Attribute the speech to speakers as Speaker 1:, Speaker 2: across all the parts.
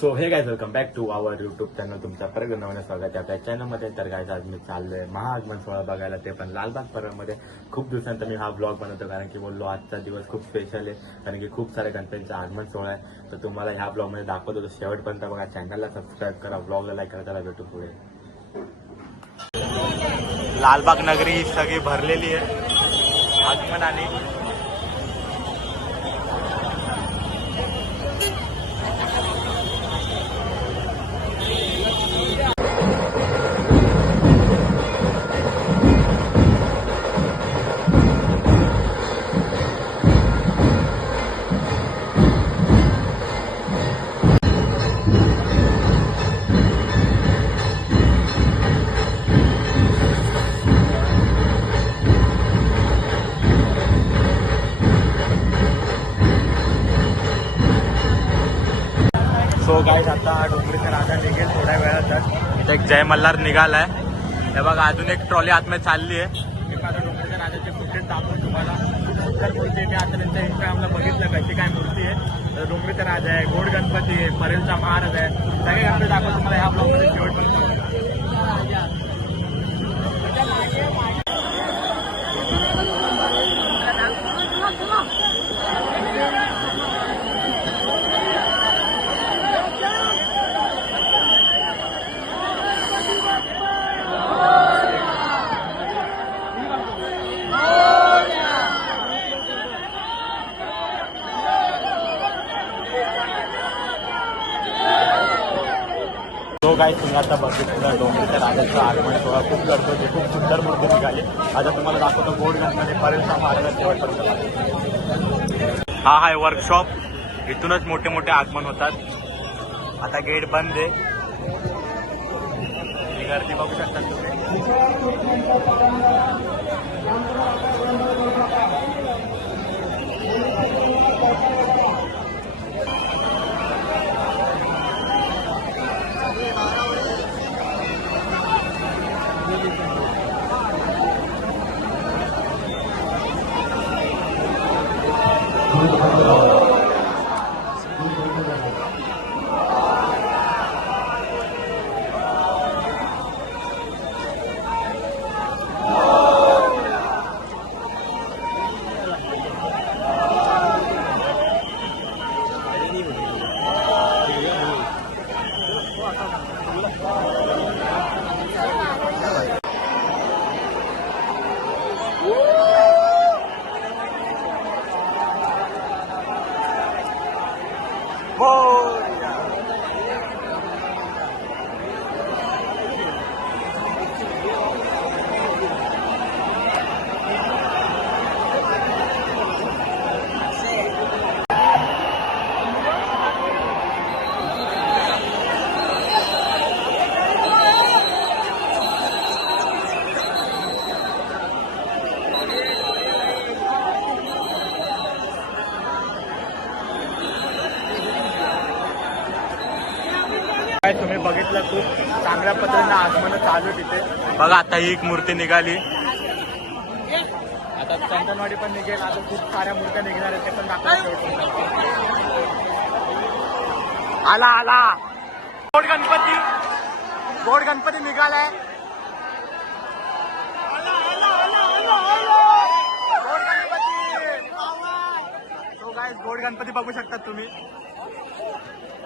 Speaker 1: So hey guys welcome back to our YouTube channel तुमच्या परत नवण्या स्वागत आहे. आपल्या चॅनलमध्ये तर काय आज मी चाललोय महाआगमन सोहळा बघायला. ते पण लालबाग परळमध्ये खूप दिवसांत मी हा ब्लॉग बनवतो कारण की बोललो आजचा दिवस खूप स्पेशल आहे. कारण की खूप साऱ्या गणपतींचा आगमन सोहळा आहे. तर तुम्हाला ह्या ब्लॉगमध्ये दाखवत होतो. शेवटपर्यंत बघा. चॅनलला सबस्क्राईब करा. ब्लॉगला लाईक करा. त्याला भेटू पुढे. लालबाग नगरी ही सगळी भरलेली आहे. आगमन आणि डोंगरीचा निघेल थोड्या वेळातच. इथे एक जय मल्हार निघालाय. हे बघा अजून एक ट्रॉली आतमध्ये चालली आहे. मी माझा राजाचे फुटेज दाखवून तुम्हाला. खूप सुंदर मूर्ती आहे आता त्यांच्या इंस्टाग्रामला बघितलं कशी काय मूर्ती आहे. तर डोंगरीचा राजा आहे गोड गणपती आहे परेलचा महाराज आहे. सगळे गणपती दाखवून तुम्हाला ह्या ब्लॉगमध्ये आता बघितलं डोंगरीच्या राजाचं आगमन सोहळा खूप करतो ते खूप सुंदर मूर्ती निघाली. आता तुम्हाला दाखवतो गोड गणपती परेशा महाराज शेवटपर्यंत. हा आहे वर्कशॉप इथूनच मोठे मोठे आगमन होतात. आता गेट बंद आहे. ही गर्दी बघू शकता तुम्ही. Gloria. काय तुम्ही बघितलं? खूप चांगल्या पद्धतीनं आगमन चालू आहे तिथे. बघा आता ही एक मूर्ती निघाली. आता चंदनवाडी पण निघेल. आता खूप साऱ्या मूर्त्या निघणार आहेत ते पण दाखवतो. आला आला. गोड गणपती. गोड गणपती निघालाय. गोड गणपती. गोड गणपती बघू शकतात तुम्ही.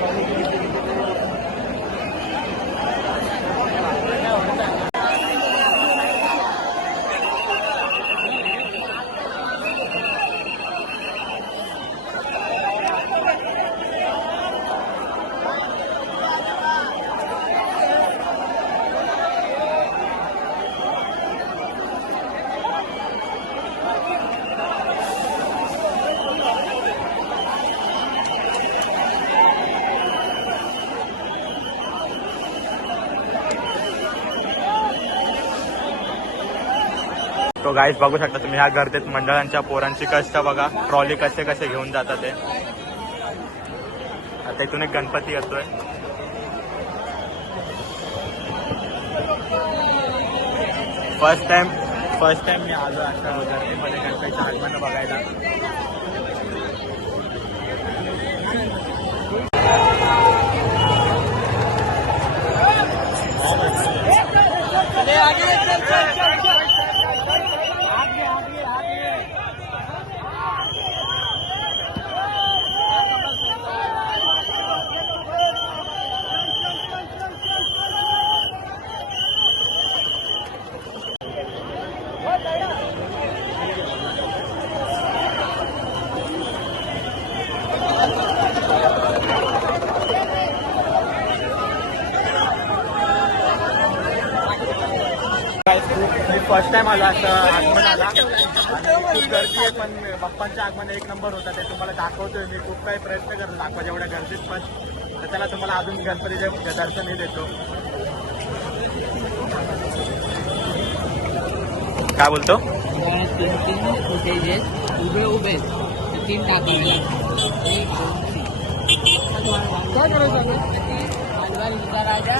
Speaker 1: Thank you. तो सो गाईस बघू शकता तुम्ही ह्या गर्दीत मंडळांच्या पोरांची कष्ट बघा. ट्रॉली कसे कसे घेऊन जातात ते. आता इथून एक गणपती येतोय. फर्स्ट टाइम फर्स्ट टाइम मी आलो अशा गर्दीमध्ये गणपतीचं आगमन बघायला. फर्स्ट टाइम आला असं आगमन आला. खूप गर्दी आहे पण बाप्पांचं आगमन एक नंबर होता ते तुम्हाला दाखवतोय मी. खूप काही प्रयत्न करतो दाखवा जेवढ्या गर्दीत पण तर त्याला तुम्हाला अजून गणपतीचे दर्शनही देतो. काय बोलतो?
Speaker 2: तीन तीन उभे उभे तीन टाकावे राजा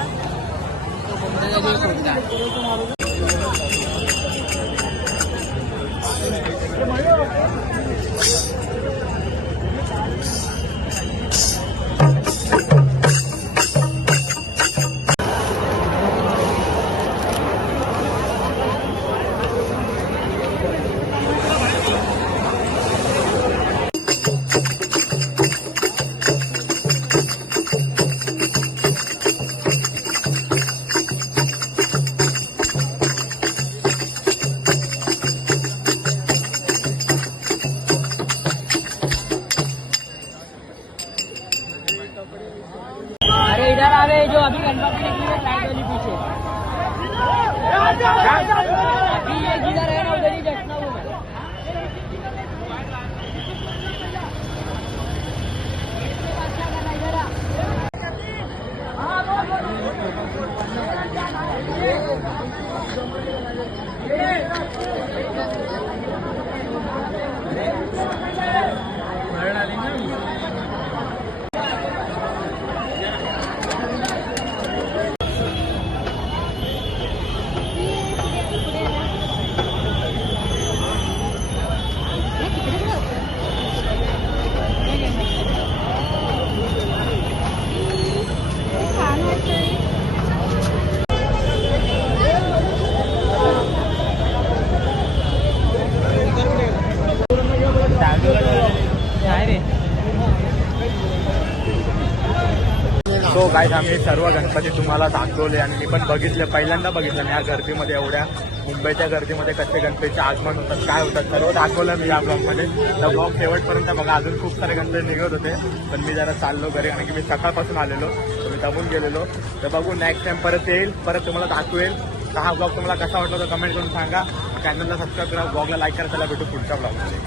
Speaker 1: सो काय आम्ही सर्व गणपती तुम्हाला दाखवले आणि मी पण बघितले. पहिल्यांदा बघितलं मी या गर्दीमध्ये एवढ्या. मुंबईच्या गर्दीमध्ये कसे गणपतीचे आगमन होतात काय होतात सर्व दाखवलं मी या ब्लॉगमध्ये तर ब्लॉग शेवटपर्यंत बघा अजून खूप सारे गणपती निघत होते. पण मी जरा चाललो घरी कारण की मी सकाळपासून आलेलो. मी दमून गेलेलो. तर बघू नेक्स्ट टाइम परत येईल परत तुम्हाला दाखवेल. तर हा ब्लॉग तुम्हाला कसा वाटला तर कमेंट करून सांगा. चॅनलला सबस्क्राईब करा ब्लॉगला लाईक करा त्याला भेटू पुढच्या ब्लॉगमध्ये